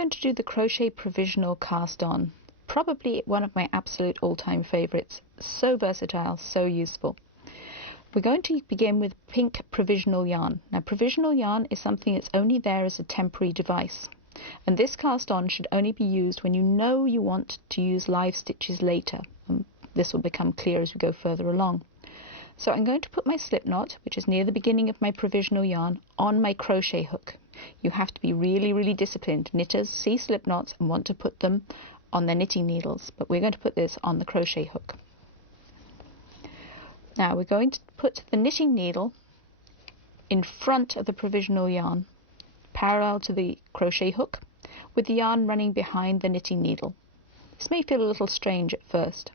going to do the crochet provisional cast on. Probably one of my absolute all-time favorites. So versatile, so useful. We're going to begin with pink provisional yarn. Now provisional yarn is something that's only there as a temporary device. And this cast on should only be used when you know you want to use live stitches later. This will become clear as we go further along. So I'm going to put my slip knot, which is near the beginning of my provisional yarn, on my crochet hook. You have to be really disciplined. Knitters see slip knots and want to put them on their knitting needles, but we're going to put this on the crochet hook. Now we're going to put the knitting needle in front of the provisional yarn, parallel to the crochet hook, with the yarn running behind the knitting needle. This may feel a little strange at first.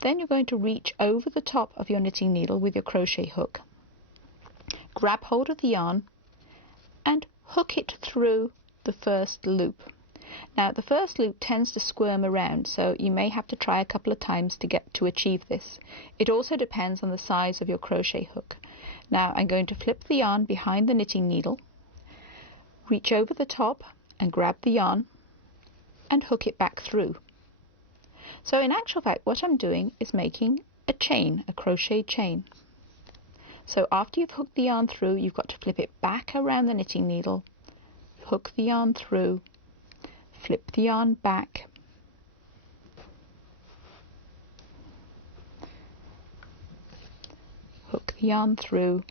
Then you're going to reach over the top of your knitting needle with your crochet hook, grab hold of the yarn and hook it through the first loop. Now the first loop tends to squirm around, so you may have to try a couple of times to achieve this. It also depends on the size of your crochet hook. Now I'm going to flip the yarn behind the knitting needle, reach over the top and grab the yarn and hook it back through. So in actual fact what I'm doing is making a chain, a crochet chain. So after you've hooked the yarn through, you've got to flip it back around the knitting needle, hook the yarn through, flip the yarn back, hook the yarn through,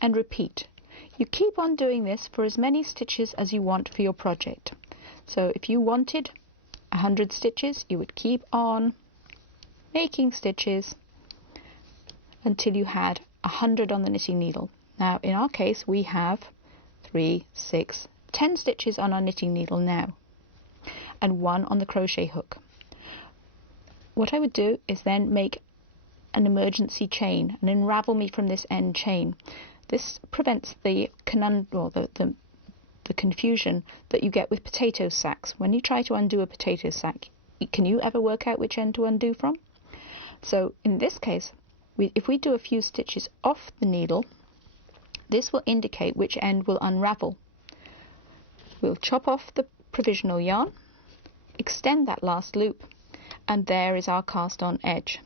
and repeat. You keep on doing this for as many stitches as you want for your project. So if you wanted 100 stitches, you would keep on making stitches until you had 100 on the knitting needle. Now in our case we have 3, 6, 10 stitches on our knitting needle now, and 1 on the crochet hook. What I would do is then make an emergency chain and unravel me from this end chain. This prevents the confusion that you get with potato sacks. When you try to undo a potato sack, can you ever work out which end to undo from? So in this case, if we do a few stitches off the needle, this will indicate which end will unravel. We'll chop off the provisional yarn, extend that last loop, and there is our cast on edge.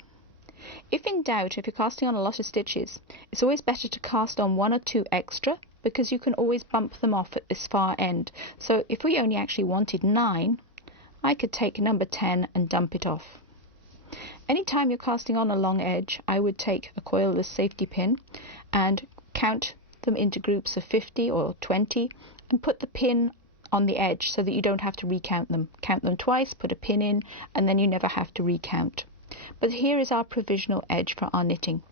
If in doubt, if you're casting on a lot of stitches, it's always better to cast on 1 or 2 extra, because you can always bump them off at this far end. So if we only actually wanted 9, I could take number 10 and dump it off. Anytime you're casting on a long edge, I would take a coilless safety pin and count them into groups of 50 or 20 and put the pin on the edge so that you don't have to recount them. Count them twice, put a pin in, and then you never have to recount. But here is our provisional edge for our knitting.